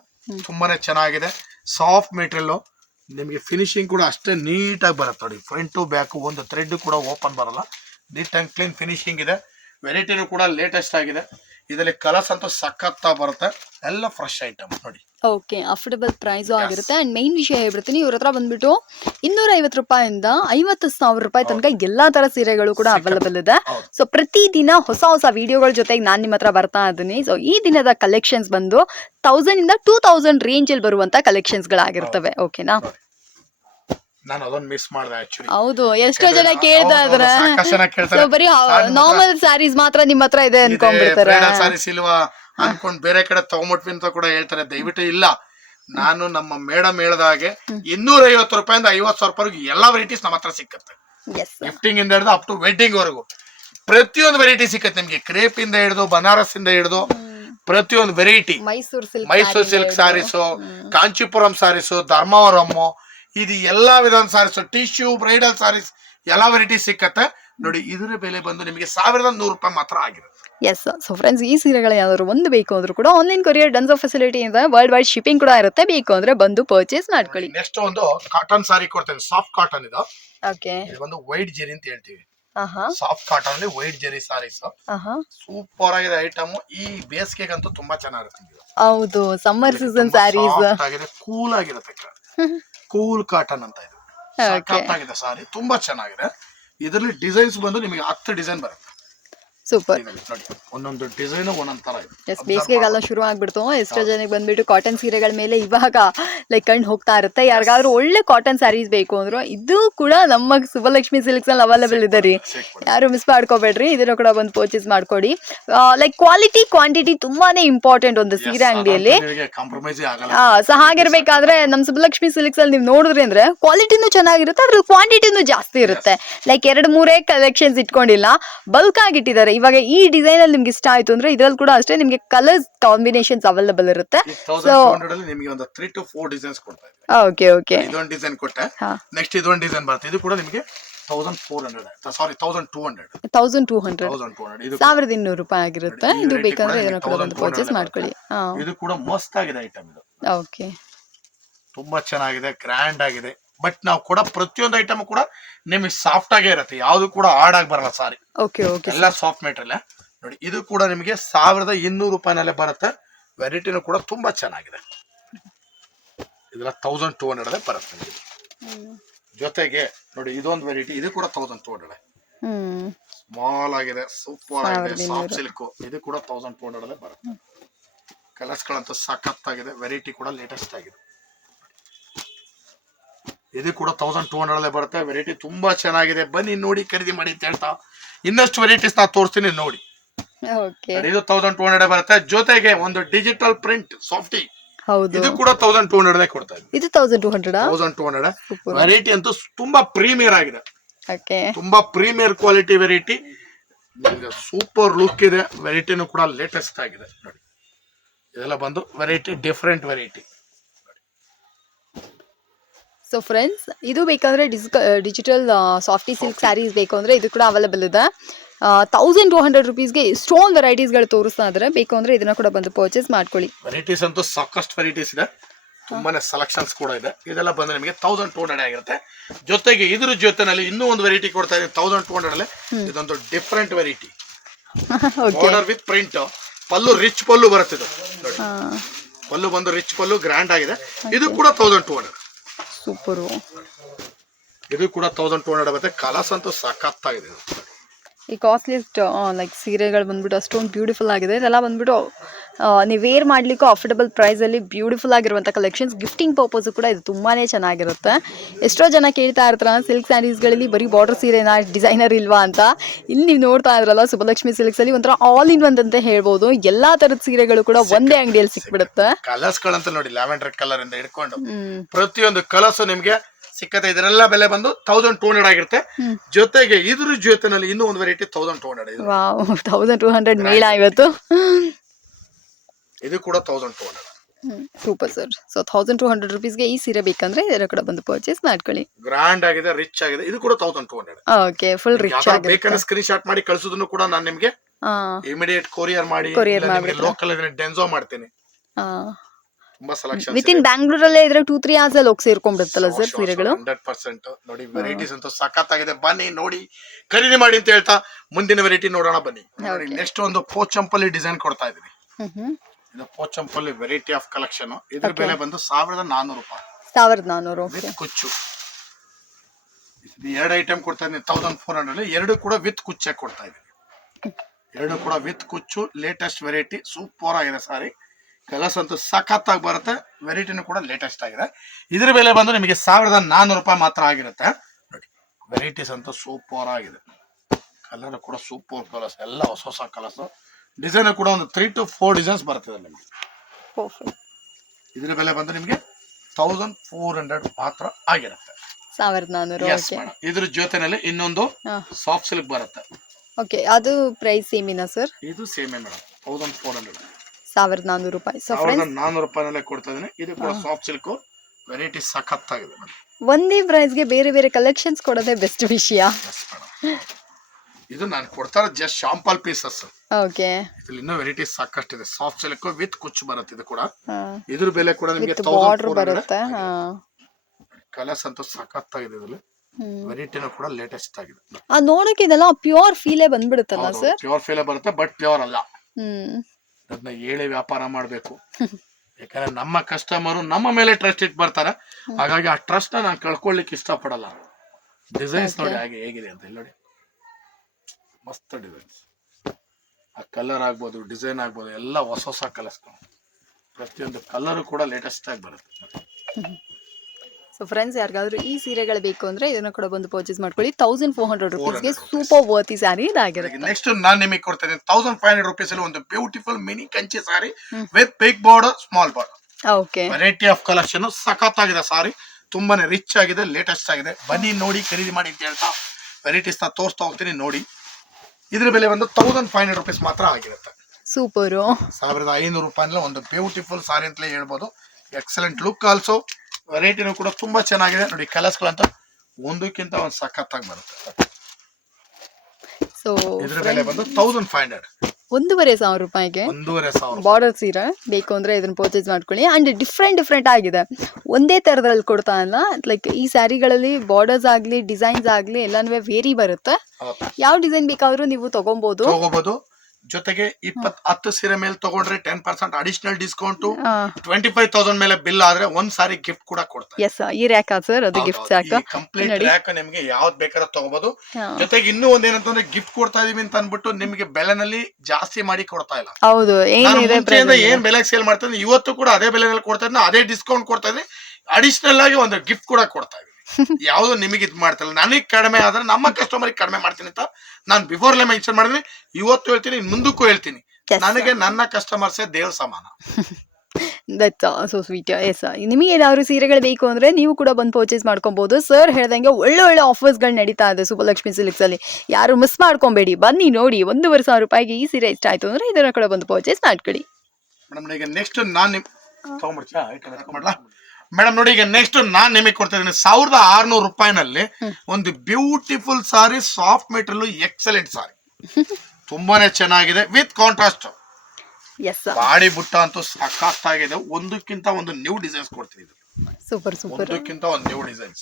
ತುಂಬಾನೇ ಚೆನ್ನಾಗಿದೆ. ಸಾಫ್ಟ್ ಮೆಟೀರಿಯಲ್, ನಿಮಗೆ ಫಿನಿಶಿಂಗ್ ಕೂಡ ಅಷ್ಟೇ ನೀಟಾಗಿ ಬರುತ್ತೆ ನೋಡಿ. ಫ್ರಂಟ್ ಟು ಬ್ಯಾಕ್ ಒಂದು ಥ್ರೆಡ್ ಕೂಡ ಓಪನ್ ಬರಲ್ಲ. ನೀಟ್ ಅಂಡ್ ಕ್ಲೀನ್ ಫಿನಿಶಿಂಗ್ ಇದೆ. ವೆರೈಟಿನೂ ಕೂಡ ಲೇಟೆಸ್ಟ್ ಆಗಿದೆ. ಇದರಲ್ಲಿ ಕಲರ್ಸ್ ಅಂತೂ ಸಖತ್ತ ಬರುತ್ತೆ. ಎಲ್ಲ ಫ್ರೆಶ್ ಐಟಮ್ ನೋಡಿ. ಓಕೆ, ಅಫೋರ್ಡಬಲ್ ಪ್ರೈಸ್ ಆಗಿರುತ್ತೆ. ಅಂಡ್ ಮೈನ್ ವಿಷಯ ಹೇಳ್ಬಿಡ್ತೀನಿ, ಇವ್ರ ಹತ್ರ ಬಂದ್ಬಿಟ್ಟು 250 ರೂಪಾಯಿಂದ 50,000 ರೂಪಾಯಿ ತನಕ ಎಲ್ಲಾ ತರ ಸೀರೆಗಳು ಕೂಡ ಅವೈಲೇಬಲ್ ಇದೆ. ಸೊ ಪ್ರತಿ ದಿನ ಹೊಸ ಹೊಸ ವಿಡಿಯೋಗಳ ಜೊತೆಗೆ ನಾನ್ ನಿಮ್ಮ ಹತ್ರ ಬರ್ತಾ ಇದ್ದೀನಿ. ಸೊ ಈ ದಿನದ ಕಲೆಕ್ಷನ್ಸ್ ಬಂದು 1000 ಇಂದ 2000 ರೇಂಜ್ ಅಲ್ಲಿ ಬರುವಂತ ಕಲೆಕ್ಷನ್ಸ್ ಗಳಾಗಿರ್ತವೆ. ಓಕೆನಾ? ನಾನು ಅದನ್ನ ಮಿಸ್ ಮಾಡಿದೆ ಆಕ್ಚುಲಿ. ಹೌದು, ಎಷ್ಟೋ ಜನ ಕೇಳ್ತಾ ಇದಾರೆ. ಸೊ ಬರೀ ನಾರ್ಮಲ್ ಸ್ಯಾರೀಸ್ ಮಾತ್ರ ನಿಮ್ಮ ಹತ್ರ ಇದೆ ಅನ್ಕೊಂಡ್ಬಿಡ್ತಾರೆ. ಸ್ಯಾರೀಸ್ ಇಲ್ವಾ ಅನ್ಕೊಂಡ್ ಬೇರೆ ಕಡೆ ತಗೊಂಡ್ಬಿಟ್ವಿ ಅಂತ ಕೂಡ ಹೇಳ್ತಾರೆ. ದಯವಿಟ್ಟು ಇಲ್ಲ, ನಾನು ನಮ್ಮ ಮೇಡಮ್ ಹೇಳ್ದ ಹಾಗೆ 250 ರೂಪಾಯಿಂದ 50,000 ರೂಪಾಯಿ ಎಲ್ಲಾ ವೆರೈಟೀಸ್ ನಮ್ಮ ಹತ್ರ ಸಿಕ್ಕತ್ತೆ. ಗಿಫ್ಟಿಂಗ್ ಇಂದ ಹಿಡಿದು ಅಪ್ ಟು ವೆಡ್ಡಿಂಗ್ ವರೆಗೂ ಪ್ರತಿಯೊಂದು ವೆರೈಟಿ ಸಿಕ್ಕತ್ತೆ ನಿಮ್ಗೆ. ಕ್ರೇಪ್ ಇಂದ ಹಿಡಿದು ಬನಾರಸ್ ಇಂದ ಹಿಡಿದು ಪ್ರತಿಯೊಂದು ವೆರೈಟಿ, ಮೈಸೂರು ಸಿಲ್ಕ್ ಸ್ಯಾರೀಸು, ಕಾಂಚೀಪುರಂ ಸ್ಯಾರೀಸು, ಧರ್ಮಾವರಮ್ಮು, ಇದು ಎಲ್ಲಾ ವಿಧದ ಸಾರೀಸ್, ಟಿಶ್ಯೂ, ಬ್ರೈಡಲ್ ಸಾರೀಸ್ ಎಲ್ಲಾ ವೆರೈಟಿ ಸಿಕ್ಕತ್ತೆ ನೋಡಿ. ಇದರ ಬೆಲೆ ಬಂದು ನಿಮಗೆ 1100 ರೂಪಾಯಿ ಮಾತ್ರ ಆಗಿರುತ್ತೆ. ಎಸ್. ಸೊ ಫ್ರೆಂಡ್ಸ್, ಈ ಸೀರೆಗಳು ಯಾವ್ದಾದ್ರು ಒಂದು ಬೇಕು ಅಂದ್ರೂ ಕೂಡ ಆನ್ಲೈನ್ ಕೊರಿಯರ್ ಡನ್ಸೋ ಫೆಸಿಲಿಟಿ ಇದೆ. ವರ್ಲ್ಡ್ ವೈಡ್ ಶಿಪ್ಪಿಂಗ್ ಕೂಡ ಇರುತ್ತೆ. ಬೇಕು ಅಂದ್ರೆ ಬಂದು ಪರ್ಚೇಸ್ ಮಾಡ್ಕೊಳ್ಳಿ. ನೆಕ್ಸ್ಟ್ ಒಂದು ಕಾಟನ್ ಸಾರಿ ಕೊಡ್ತೇನೆ, ಸಾಫ್ಟ್ ಕಾಟನ್ ಇದು. ಓಕೆ, ಇದು ಒಂದು ವೈಟ್ ಜೆರಿ ಅಂತ ಹೇಳ್ತೀವಿ. ಸಾಫ್ಟ್ ಕಾಟನ್ ಅಲ್ಲಿ ವೈಟ್ ಜೆರಿ ಸಾರೀಸ್ ಸೂಪರ್ ಆಗಿದೆ ಐಟಮ್. ಈ ಬೇಸಿಗೆಗಂತೂ ತುಂಬಾ ಚೆನ್ನಾಗಿರುತ್ತೆ. ಹೌದು, ಸಮ್ಮರ್ ಸೀಸನ್ ಸ್ಯಾರೀಸ್ ಆಗಿದೆ, ಕೂಲ್ ಆಗಿರುತ್ತೆ. ಕೂಲ್ ಕಾಟನ್ ಅಂತ ಇದು ಸಖತ್ತಾಗಿದೆ ಸಾರಿ, ತುಂಬಾ ಚೆನ್ನಾಗಿದೆ. ಇದರಲ್ಲಿ ಡಿಸೈನ್ಸ್ ಬಂದು ನಿಮಗೆ 10 ಡಿಸೈನ್ ಬರುತ್ತೆ. ಸೂಪರ್. ನೋಡಿ, ಒಂದೊಂದು ಡಿಸೈನ್ ಒಂದೊಂದ್ ತರ ಇದೆ. ಬೇಸಿಗೆಗಾಲ ಶುರು ಆಗ್ಬಿಡ್ತು. ಎಷ್ಟೋ ಜನಕ್ಕೆ ಬಂದ್ಬಿಟ್ಟು ಕಾಟನ್ ಸೀರೆಗಳ ಮೇಲೆ ಇವಾಗ ಲೈಕ್ ಕಣ್ಣು ಹೋಗ್ತಾ ಇರುತ್ತೆ. ಯಾರಿಗಾದ್ರೂ ಒಳ್ಳೆ ಕಾಟನ್ ಸ್ಯಾರೀಸ್ ಬೇಕು ಅಂದ್ರು ಇದು ಕೂಡ ನಮ್ಮ ಸುಬ್ಬಲಕ್ಷ್ಮಿ ಸಿಲ್ಕ್ಸ್ ಅಲ್ಲಿ ಅವೈಲೇಬಲ್ ಇದೆ ರೀ. ಯಾರು ಮಿಸ್ ಮಾಡ್ಕೋಬೇಡ್ರಿ, ಇದನ್ನು ಕೂಡ ಬಂದು ಪರ್ಚೇಸ್ ಮಾಡ್ಕೊಡಿ. ಲೈಕ್ ಕ್ವಾಲಿಟಿ ಕ್ವಾಂಟಿಟಿ ತುಂಬಾನೇ ಇಂಪಾರ್ಟೆಂಟ್ ಒಂದು ಸೀರೆ ಅಂಗಡಿಯಲ್ಲಿ. ಸೊ ಹಾಗಿರ್ಬೇಕಾದ್ರೆ ನಮ್ ಸುಬ್ಬಲಕ್ಷ್ಮಿ ಸಿಲ್ಕ್ಸ್ ಅಲ್ಲಿ ನೀವು ನೋಡಿದ್ರಿ ಅಂದ್ರೆ ಕ್ವಾಲಿಟಿನೂ ಚೆನ್ನಾಗಿರುತ್ತೆ, ಅದ್ರ ಕ್ವಾಂಟಿಟಿನೂ ಜಾಸ್ತಿ ಇರುತ್ತೆ. ಲೈಕ್ 2-3 ಕಲೆಕ್ಷನ್ಸ್ ಇಟ್ಕೊಂಡಿಲ್ಲ, ಬಲ್ಕ್ ಆಗಿಟ್ಟಿದ್ದಾರೆ. ಇವಾಗ ಈ ಡಿಸೈನ್ ಅಲ್ಲಿ ನಿಮ್ಗೆ ಇಷ್ಟ ಆಯ್ತು ಅಂದ್ರೆ ಇದ್ರಲ್ಲಿ ಕೂಡ ಅಷ್ಟೇ ನಿಮ್ಗೆ ಕಲರ್ಸ್ ಕಾಂಬಿನೇಷನ್ಸ್ ಅವೈಲೇಬಲ್ ಇರುತ್ತೆ. ಸೊ ನಿಮಗೆ ಒಂದು 3 to 4 ಡಿಸೈನ್ಸ್ ಕೊಡ್ತಾ ಇದ್ದೀನಿ. ಓಕೆ ಓಕೆ, ಇದೊಂದು ಡಿಸೈನ್ ಕೊಟ್ಟೆ. ನೆಕ್ಸ್ಟ್ ಇದೊಂದು ಡಿಸೈನ್ ಬರುತ್ತೆ. ಇದು ಕೂಡ ನಿಮಗೆ 1400 ಸಾರಿ 1200 1200 1200 ಇದು 1200 ರೂಪಾಯಿ ಆಗಿರುತ್ತೆ. ಈ ಇದು variety ಬೇಕಂದ್ರೆ ಕೂಡ ಇದನ್ನ ಕೂಡ ಬಂದು 1200 ಪರ್ಚೇಸ್ ಮಾಡ್ಕೊಳ್ಳಿ. ಇದು ಕೂಡ ಮಸ್ತ್ ಆಗಿದೆ ಐಟಮ್. ಇದು ಓಕೆ, ತುಂಬಾ ಚೆನ್ನಾಗಿದೆ, ಗ್ರ್ಯಾಂಡ್ ಆಗಿದೆ. ಬಟ್ ನಾವು ಕೂಡ ಪ್ರತಿಯೊಂದು ಐಟಮ್ ಕೂಡ ನಿಮಗೆ ಸಾಫ್ಟ್ ಆಗೇ ಇರುತ್ತೆ, ಯಾವ್ದು ಕೂಡ ಹಾರ್ಡ್ ಆಗಿ ಬರಲ್ಲ. ಸಾರಿ, ಓಕೆ, ಓಕೆ. ಎಲ್ಲ ಸಾಫ್ಟ್ ಮೆಟೀರಿಯಲ್ ನೋಡಿ. ಇದು ಕೂಡ ನಿಮಗೆ 1200 ರೂಪಾಯಿನಲ್ಲೇ ಬರುತ್ತೆ. ವೆರೈಟಿನೂ ಕೂಡ ತುಂಬಾ ಚೆನ್ನಾಗಿದೆ. ಇದೆಲ್ಲ 1200 ಬರುತ್ತೆ ನಿಮಗೆ. ಜೊತೆಗೆ ನೋಡಿ ಇದೊಂದು ವೆರೈಟಿ, ಇದು ಕೂಡ 1200. ಸ್ಮಾಲ್ ಆಗಿದೆ, ಸೂಪರ್ ಆಗಿದೆ, ಸಾಫ್ಟ್ ಸಿಲ್ಕ್. ಇದು ಕೂಡ 1200 ಬರುತ್ತೆ. ಕಲರ್ಸ್ ಗಳಂತೂ ಸಖತ್ತಾಗಿದೆ. ವೆರೈಟಿ ಕೂಡ ಲೇಟೆಸ್ಟ್ ಆಗಿದೆ. ಇದು ಕೂಡ 1200 ಬರುತ್ತೆ. ವೆರೈಟಿ ತುಂಬಾ ಚೆನ್ನಾಗಿದೆ. ಬನ್ನಿ ನೋಡಿ, ಖರೀದಿ ಮಾಡಿ ಅಂತ ಹೇಳ್ತಾ ಇನ್ನಷ್ಟು ವೆರೈಟೀಸ್ ನಾ ತೋರಿಸ್ತೀನಿ ನೋಡಿ. ಇದು 1200 ಬರುತ್ತೆ. ಜೊತೆಗೆ ಒಂದು ಡಿಜಿಟಲ್ ಪ್ರಿಂಟ್ ಸಾಫ್ಟಿ, ಇದು ಕೂಡ 1200 ಕೊಡ್ತಾ ಇದೆ. ಇದು 1200 ವೆರೈಟಿ ಅಂತೂ ತುಂಬಾ ಪ್ರೀಮಿಯರ್ ಆಗಿದೆ. ತುಂಬಾ premier quality variety, super look ಇದೆ. ವೆರೈಟಿನೂ ಕೂಡ ಲೇಟೆಸ್ಟ್ ಆಗಿದೆ ನೋಡಿ. ಇದೆಲ್ಲ ಬಂದು variety, different variety. So friends, ಇದು ಬೇಕಂದ್ರೆ ಡಿಜಿಟಲ್ ಸಾಫ್ಟಿ ಸಿಲ್ಕ್ ಸ್ಯಾರೀಸ್ ಬೇಕು ಅಂದ್ರೆ ಇದು ಕೂಡ ಅವೈಲೇಬಲ್ ಇದೆ. 1200 ರುಪೀಸ್ಗೆ ಇಷ್ಟೊಂದು ವೆರೈಟೀಸ್ಗಳು ತೋರಿಸ್ತಾ ಇದ್ದಾರೆ. ಬೇಕು ಅಂದ್ರೆ ಇದನ್ನ ಕೂಡ ಬಂದು ಪರ್ಚೇಸ್ ಮಾಡ್ಕೊಳ್ಳಿ. ವೆರೈಟೀಸ್ ಅಂತೂ ಸಾಕಷ್ಟು ವೆರೈಟೀಸ್ ಇದೆ, ತುಂಬಾನೇ ಸೆಲೆಕ್ಷನ್ಸ್ ಕೂಡ ಇದೆ. ಇದೆಲ್ಲ ಬಂದ್ರೆ ನಿಮಗೆ 1200 ಆಗಿರುತ್ತೆ. ಜೊತೆಗೆ ಇದ್ರ ಜೊತೆನಲ್ಲಿ ಇನ್ನೂ ಒಂದು ವೆರೈಟಿ ಕೊಡ್ತಾ ಇದೆ 1200 ಇದೊಂದು different variety, border with print. Pallu rich pallu ಬರುತ್ತೆ. ಇದು ನೋಡಿ, ಪಲ್ಲು ಬಂದು ರಿಚ್ ಪಲ್ಲು, ಗ್ರ್ಯಾಂಡ್ ಆಗಿದೆ. ಇದು ಕೂಡ 1200. ಸೂಪರ್. ಇದು ಕೂಡ 1200 ಬರುತ್ತೆ. ಕಲರ್ಸ್ ಅಂತೂ ಸಖತ್ತಾಗಿದೆ. ಈ ಕಾಸ್ಟ್ಲಿಸ್ಟ್ ಲೈಕ್ ಸೀರೆಗಳು ಬಂದ್ಬಿಟ್ಟು ಅಷ್ಟೊಂದು ಬ್ಯೂಟಿಫುಲ್ ಆಗಿದೆ. ಇದೆಲ್ಲ ಬಂದ್ಬಿಟ್ಟು ನೀವು ವೇರ್ ಮಾಡ್ಲಿಕ್ಕೂ ಅಫೋರ್ಡಬಲ್ ಪ್ರೈಸಲ್ಲಿ ಬ್ಯೂಟಿಫುಲ್ ಆಗಿರುವಂಥ ಕಲೆಕ್ಷನ್ಸ್. ಗಿಫ್ಟಿಂಗ್ ಪರ್ಪಸ್ ಕೂಡ ಇದು ತುಂಬಾ ಚೆನ್ನಾಗಿರುತ್ತೆ. ಎಷ್ಟೋ ಜನ ಕೇಳ್ತಾ ಇರ್ತಾರ ಸಿಲ್ಕ್ ಸ್ಯಾರೀಸ್ಗಳಲ್ಲಿ ಬರೀ ಬಾರ್ಡರ್ ಸೀರೆನಾ, ಡಿಸೈನರ್ ಇಲ್ವಾ ಅಂತ. ಇಲ್ಲಿ ನೀವು ನೋಡ್ತಾ ಇದ್ರಲ್ಲ, ಸುಬ್ಬಲಕ್ಷ್ಮಿ ಸಿಲ್ಕ್ಸಲ್ಲಿ ಒಂಥರ ಆಲ್ ಇನ್ ಒನ್ ಅಂತ ಹೇಳ್ಬೋದು. ಎಲ್ಲಾ ತರದ ಸೀರೆಗಳು ಕೂಡ ಒಂದೇ ಅಂಗಡಿಯಲ್ಲಿ ಸಿಕ್ಬಿಡುತ್ತೆ. ಕಲರ್ಸ್ ಗಳಂತ ನೋಡಿ, ಲ್ಯಾವೆಂಡರ್ ಕಲರ್ ಇಂದ ಹಿಡ್ಕೊಂಡು ಪ್ರತಿಯೊಂದು ಕಲರ್ಸ್ ನಿಮ್ಗೆ ಸಿಕ್ಕತ್ತೆ. ಇದರೆಲ್ಲ ಬೆಲೆ ಬಂದು 1200 ಆಗಿರುತ್ತೆ. ಜೊತೆಗೆ ಇದ್ರ ಜೊತೆನಲ್ಲಿ ಇನ್ನೂ ಒಂದು ವೆರೈಟಿ 1200. ವಾವ್, 1200 ಮೇಳ ಇವತ್ತು. ಇದು ಕೂಡ 1200. Super sir. ಸೊ 1200 ರುಪೀಸ್ಗೆ ಈ ಸೀರೆ ಬೇಕಂದ್ರೆ ಇದರ ಕೂಡ ಬಂದು ಪರ್ಚೇಸ್ ಮಾಡ್ಕೊಳ್ಳಿ. ಗ್ರ್ಯಾಂಡ್ ಆಗಿದೆ, ರಿಚ್ ಆಗಿದೆ. ಇದು ಕೂಡ 1200. ಓಕೆ, ಫುಲ್ ರಿಚ್ ಆಗಿದೆ. ಬೇಕಂದ್ರೆ ಸ್ಕ್ರೀನ್ ಶಾಟ್ ಮಾಡಿ ಕಳಿಸೋದನ್ನು ಕೂಡ ನಾನು ನಿಮ್ಗೆ ಇಮಿಡಿಯೇಟ್ ಕೊರಿಯರ್ ಮಾಡಿ ಲೋಕಲ್ ಡೆನ್ಸೋ ಮಾಡ್ತೀನಿ. ತುಂಬಾ ಸೆಲೆಕ್ಷನ್ ವಿತ್ ಇನ್ ಬ್ಯಾಂಗ್ಳೂರಲ್ಲೇ ಇದ್ರೆ 2-3 hours ಅಲ್ಲಿ ಹೋಗಿ ಸೇರ್ಕೊಂಡ್ಬಿಡುತ್ತಲ್ಲ ಸರ್ ಸೀರೆಗಳು. 100% ನೋಡಿ. ವೆರೈಟೀಸ್ ಅಂತೂ ಸಖತ್ತಾಗಿದೆ. ಬನ್ನಿ ನೋಡಿ, ಖರೀದಿ ಮಾಡಿ ಅಂತ ಹೇಳ್ತಾ ಮುಂದಿನ ವೆರೈಟಿ ನೋಡೋಣ ಬನ್ನಿ. ನೆಕ್ಸ್ಟ್ ಒಂದು ಪೋಚಂಪಲ್ಲಿ ಡಿಸೈನ್ ಕೊಡ್ತಾ ಇದೀನಿ. ಇದು ಪೋಚಂಪಲ್ಲಿ ವೆರೈಟಿ ಆಫ್ ಕಲೆಕ್ಷನ್. ಇದ್ರ ಬೆಲೆ ಬಂದು 1400 ರೂಪಾಯಿ. 1400 ಕುಚ್ಚು. ಎರಡು ಐಟಮ್ ಕೊಡ್ತಾ ಇದೀನಿ 1400. ಎರಡು ಕೂಡ ವಿತ್ ಕುಚ್ಚೆ ಕೊಡ್ತಾ ಇದೀನಿ. ಎರಡು ಕೂಡ ವಿತ್ ಕುಚ್ಚು, ಲೇಟೆಸ್ಟ್ ವೆರೈಟಿ, ಸೂಪರ್ ಆಗಿದೆ ಸಾರಿ. ಕಲರ್ಸ್ ಅಂತೂ ಸಖತ್ತಾಗಿ ಬರುತ್ತೆ. ವೆರೈಟಿನೂ ಕೂಡ ಲೇಟೆಸ್ಟ್ ಆಗಿದೆ. ಇದ್ರ ಬೆಲೆ ಬಂದು ನಿಮಗೆ 1400 ರೂಪಾಯಿ ಮಾತ್ರ ಆಗಿರುತ್ತೆ ನೋಡಿ. ವೆರೈಟೀಸ್ ಅಂತೂ ಸೂಪರ್ ಆಗಿದೆ. ಕಲರ್ ಕೂಡ ಸೂಪರ್ ಕಲರ್ಸ್, ಎಲ್ಲ ಹೊಸ ಹೊಸ ಕಲರ್ಸ್. ಡಿಸೈನ್ ಕೂಡ ಒಂದು 3 to 4 ಡಿಸೈನ್ಸ್ ಬರ್ತದೆ ನಿಮಗೆ. ಇದ್ರ ಬೆಲೆ ಬಂದು ನಿಮಗೆ 1400 ಮಾತ್ರ ಆಗಿರುತ್ತೆ. 1400. ಇದ್ರ ಜೊತೆನಲ್ಲಿ ಇನ್ನೊಂದು ಸಾಫ್ಟ್ ಸಿಲ್ಕ್ ಬರುತ್ತೆ. ಓಕೆ, ಅದು ಪ್ರೈಸ್ ಸೇಮಿನಾ ಸರ್? ಇದು ಸೇಮೇ ಮೇಡಮ್, 1400. 1400 ರೂಪಾಯಿ. ಸೊ 1400 ರೂಪಾಯಿನಲ್ಲೇ ಕೊಡ್ತಾ ಇದೀನಿ. ಇದು ಕೂಡ ಸಾಫ್ಟ್ ಸಿಲ್ಕ್ ವೆರೈಟಿ ಸಖತ್ತಾಗಿದೆ ಮೇಡಮ್. ಒಂದೇ ಪ್ರೈಸ್ಗೆ ಬೇರೆ ಬೇರೆ ಕಲೆಕ್ಷನ್ಸ್ ಕೊಡೋದೇ ಬೆಸ್ಟ್ ವಿಷಯ. ಇದು ನಾನು ಕೊಡ್ತಾರ ಜಸ್ಟ್ ಶಾಂಪಲ್ ಪೀಸಸ್. ಓಕೆ, ಇದ್ರಲ್ಲಿ ಇನ್ನೂ ವೆರೈಟಿ ಸಾಕಷ್ಟು ಇದೆ. ಸಾಫ್ಟ್ ಸಿಲ್ಕ್ ವಿತ್ ಕುಚ್ಚು ಬರುತ್ತೆ. ಇದು ಕೂಡ ಇದ್ರ ಬೆಲೆ ಕೂಡ ನಿಮಗೆ ಬಾರ್ಡರ್ ಬರುತ್ತೆ. ಕಲರ್ಸ್ ಅಂತೂ ಸಖತ್ತಾಗಿದೆ. ಇದ್ರಲ್ಲಿ ವೆರೈಟಿನೂ ಕೂಡ ಲೇಟೆಸ್ಟ್ ಆಗಿದೆ. ನೋಡಕ್ಕೆ ಇದೆಲ್ಲ ಪ್ಯೂರ್ ಫೀಲೇ ಬಂದ್ಬಿಡುತ್ತಲ್ಲ ಸರ್? ಪ್ಯೂರ್ ಫೀಲೇ ಬರುತ್ತೆ, ಬಟ್ ಪ್ಯೂರ್ ಅಲ್ಲ. ಅದನ್ನ ಹೇಳಿ ವ್ಯಾಪಾರ ಮಾಡಬೇಕು. ಯಾಕಂದ್ರೆ ನಮ್ಮ ಕಸ್ಟಮರ್ ನಮ್ಮ ಮೇಲೆ ಟ್ರಸ್ಟ್ ಇಟ್ಟು ಬರ್ತಾರೆ. ಹಾಗಾಗಿ ಆ ಟ್ರಸ್ಟ್ ನಾನು ಕಳ್ಕೊಳ್ಳಿಕ್ಕೆ ಇಷ್ಟಪಡಲ್ಲ. ಡಿಸೈನ್ಸ್ ನೋಡಿ ಹಾಗೆ ಹೇಗಿದೆ ಅಂತ ನೋಡಿ, ಮಸ್ತ್ ಡಿಸೈನ್ಸ್. ಆ ಕಲರ್ ಆಗ್ಬೋದು, ಡಿಸೈನ್ ಆಗ್ಬೋದು, ಎಲ್ಲ ಹೊಸ ಹೊಸ ಕಲರ್ಸ್. ಪ್ರತಿಯೊಂದು ಕಲರ್ ಕೂಡ ಲೇಟೆಸ್ಟ್ ಆಗಿ ಬರುತ್ತೆ. ಸೊ ಫ್ರೆಂಡ್ಸ್, ಯಾರಿಗಾದ್ರೂ ಈ ಸೀರೆಗಳು ಬೇಕು ಅಂದ್ರೆ ಇದನ್ನ ಕೂಡ ಬಂದು ಪರ್ಚೇಸ್ ಮಾಡ್ಕೊಳ್ಳಿ. 1400 ರುಪೀಸ್ಗೆ ಸೂಪರ್ ವರ್ತಿ ಸ್ಯಾರಿ ಇದಾಗಿರುತ್ತೆ. ನೆಕ್ಸ್ಟ್ ನಾನು ನಿಮಗೆ ಕೊಡ್ತೇನೆ 1500 ರುಪೀಸ್ ಅಲ್ಲಿ ಒಂದು beautiful mini Kanchi sari with big border, small border. Okay, variety of collection ಸಖತ್ತಾಗಿದೆ ಸಾರಿ. ತುಂಬಾನೇ ರಿಚ್ ಆಗಿದೆ, ಲೇಟೆಸ್ಟ್ ಆಗಿದೆ. ಬನ್ನಿ ನೋಡಿ, ಖರೀದಿ ಮಾಡಿ ಅಂತ ಹೇಳ್ತಾ ವೆರೈಟೀಸ್ ನ ತೋರಿಸ್ತಾ ಹೋಗ್ತೀನಿ ನೋಡಿ. ಇದ್ರ ಬೆಲೆ ಒಂದು 1500 ರುಪೀಸ್ ಮಾತ್ರ ಆಗಿರುತ್ತೆ. ಸೂಪರ್. 1500 ರೂಪಾಯಿನಲ್ಲಿ ಒಂದು ಬ್ಯೂಟಿಫುಲ್ ಸಾರಿ ಅಂತಲೇ ಹೇಳ್ಬೋದು. Excellent look also. ವೆರೈಟಿನೂ ಕೂಡ ತುಂಬಾ ಚೆನ್ನಾಗಿದೆ ನೋಡಿ. ಕಲರ್ಸ್ ಗಳಂತೂ ಒಂದಕ್ಕಿಂತ ಒಂದು ಸಖತ್ತಾಗಿ ಬರುತ್ತೆ. ಸೊ ಇದ್ರ ಬೆಲೆ ಬಂದು 1500, 1,500 ರೂಪಾಯಿಗೆ 1,500. ಬಾರ್ಡರ್ ಸೀರೆ ಬೇಕು ಅಂದ್ರೆ ಇದನ್ನ ಪರ್ಚೇಸ್ ಮಾಡ್ಕೊಳ್ಳಿ. ಅಂಡ್ ಡಿಫ್ರೆಂಟ್ ಆಗಿದೆ, ಒಂದೇ ತರದಲ್ಲಿ ಕೊಡ್ತಾ ಇಲ್ಲ. ಲೈಕ್ ಈ ಸ್ಯಾರಿಗಳಲ್ಲಿ ಬಾರ್ಡರ್ಸ್ ಆಗ್ಲಿ ಡಿಸೈನ್ಸ್ ಆಗ್ಲಿ ಎಲ್ಲಾನು ವೇರಿ ಬರುತ್ತೆ. ಯಾವ ಡಿಸೈನ್ ಬೇಕಾದ್ರೂ ನೀವು ತಗೋಬಹುದು. ಜೊತೆಗೆ 10 ಸೀರೆ ಮೇಲೆ ತಗೊಂಡ್ರೆ 10% ಅಡಿಷನಲ್ ಡಿಸ್ಕೌಂಟ್, 25,000 ಮೇಲೆ ಬಿಲ್ ಆದ್ರೆ ಒಂದ್ ಸಾರಿ ಗಿಫ್ಟ್ ಕೂಡ ಕೊಡ್ತಾರೆ. ಎಸ್, ಈ ರ್ಯಾಕ್ ಸರ್, ಅದು ಗಿಫ್ಟ್ ರ್ಯಾಕ್ ಕಂಪ್ಲೀಟ್ ರ್ಯಾಕ್ ನಿಮ್ಗೆ ಯಾವ್ದು ಬೇಕಾದ್ರೂ ತಗೋಬಹುದು. ಜೊತೆಗೆ ಇನ್ನೂ ಒಂದೇನಂತಂದ್ರೆ ಗಿಫ್ಟ್ ಕೊಡ್ತಾ ಇದೀವಿ ಅಂತ ಅನ್ಬಿಟ್ಟು ನಿಮ್ಗೆ ಬೆಲೆನಲ್ಲಿ ಜಾಸ್ತಿ ಮಾಡಿ ಕೊಡ್ತಾ ಇಲ್ಲ. ಹೌದು, ಏನ್ ಬೆಲೆಗೆ ಸೇಲ್ ಮಾಡ್ತಾ ಇದ್ದೀನಿ ಇವತ್ತು ಕೂಡ ಅದೇ ಬೆಲೆನಲ್ಲಿ ಕೊಡ್ತಾ ಇದ್ದೀನಿ, ಅದೇ ಡಿಸ್ಕೌಂಟ್ ಕೊಡ್ತಾ ಇದ್ದೀನಿ, ಅಡಿಷನಲ್ ಆಗಿ ಒಂದು ಗಿಫ್ಟ್ ಕೂಡ ಕೊಡ್ತಾ ಇದ್ದೀನಿ. ಯಾವ್ದು ನಿಮಗೆ ಇದು ಮಾಡ್ತಿಲ್ಲ. ನನಗೆ ಕಡಿಮೆ ಆದ್ರೆ ನಮ್ಮ ಕಸ್ಟಮರ್ ಕಡಿಮೆ ಮಾಡ್ತೀನಿ ಅಂತ ನಾನು ಬಿಫೋರ್ಲೇ ಮೆನ್ಷನ್ ಮಾಡಿದ್ವಿ. ಇವತ್ತು ಹೇಳ್ತೀನಿ, ಮುಂದಕ್ಕೂ ಹೇಳ್ತೀನಿ, ನನಗೆ ನನ್ನ ಕಸ್ಟಮರ್ಸೇ ದೇವ್ರ ಸಮಾನ. So sweet. ಎಸ್, ನಿಮಗೆ ಏನಾದ್ರು ಸೀರೆಗಳು ಬೇಕು ಅಂದ್ರೆ ನೀವು ಕೂಡ ಬಂದು ಪರ್ಚೇಸ್ ಮಾಡ್ಕೊಬಹುದು. ಸರ್ ಹೇಳ್ದಂಗೆ ಒಳ್ಳೆ ಆಫರ್ಸ್ಗಳು ನಡೀತಾ ಇದೆ ಸುಬ್ಬಲಕ್ಷ್ಮಿ ಸಿಲ್ಕ್ಸ್ ಅಲ್ಲಿ. ಯಾರು ಮಿಸ್ ಮಾಡ್ಕೊಬೇಡಿ, ಬನ್ನಿ ನೋಡಿ. 1,500 ರೂಪಾಯಿಗೆ ಈ ಸೀರೆ ಇಷ್ಟ ಆಯ್ತು ಅಂದ್ರೆ ಇದನ್ನ ಕೂಡ ಬಂದು ಪರ್ಚೇಸ್ ಮಾಡ್ಕೊಳ್ಳಿ. ಮೇಡಮ್ ಈಗ ನೆಕ್ಸ್ಟ್ ನಾನು ಮೇಡಮ್ ನೋಡಿ, ಈಗ ನೆಕ್ಸ್ಟ್ ನಾನ್ ನಿಮಗೆ ಕೊಡ್ತಾ ಇದ್ದೀನಿ 1,600 ರೂಪಾಯಿನಲ್ಲಿ ಒಂದು ಬ್ಯೂಟಿಫುಲ್ ಸಾರಿ, ಸಾಫ್ಟ್ ಮೆಟೀರಿಯಲ್, ಎಕ್ಸಲೆಂಟ್ ಸಾರಿ, ತುಂಬಾನೇ ಚೆನ್ನಾಗಿದೆ ವಿತ್ ಕಾಂಟ್ರಾಸ್ಟ್. ಬಾಡಿ ಬುಟ್ಟ ಅಂತೂ ಸಾಕಾಗಿದೆ. ಒಂದಕ್ಕಿಂತ ಒಂದು ನ್ಯೂ ಡಿಸೈನ್ಸ್ ಕೊಡ್ತೀನಿ. ಸೂಪರ್ ಒಂದಕ್ಕಿಂತ ಒಂದು ನ್ಯೂ ಡಿಸೈನ್ಸ್